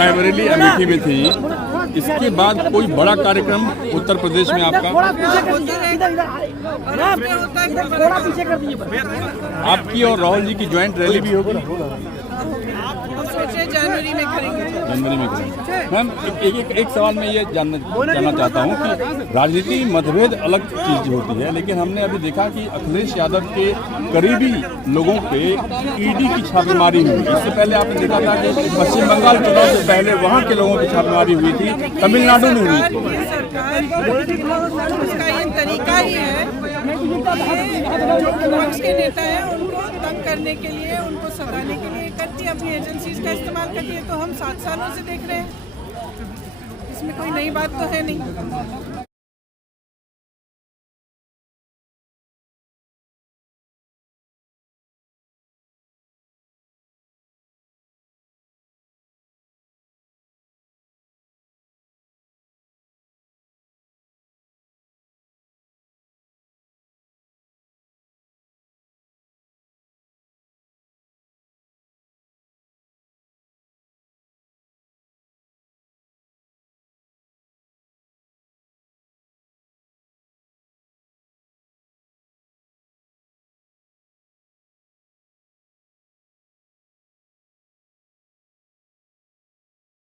रायबरेली अमेठी में थी, इसके बाद कोई बड़ा कार्यक्रम उत्तर प्रदेश में आपका? आपकी और राहुल जी की ज्वाइंट रैली भी होगी? जनवरी में करेंगे। जनवरी में करेंगे। मैम एक सवाल मैं ये जानना चाहता हूँ कि राजनीति मतभेद अलग चीज होती है, लेकिन हमने अभी देखा कि अखिलेश यादव के करीबी लोगों पे ईडी की छापेमारी हुई। इससे पहले आपने देखा था कि पश्चिम बंगाल चुनाव से पहले वहाँ के लोगों की छापेमारी हुई थी, तमिलनाडु में हुई थी। उसका ये तरीका ही है, जो विपक्ष के नेता है उनको तंग करने के लिए, उनको सताने के लिए करती है, अपनी एजेंसीज का इस्तेमाल करती है। तो हम 7 सालों से देख रहे हैं, इसमें कोई नई बात तो है नहीं।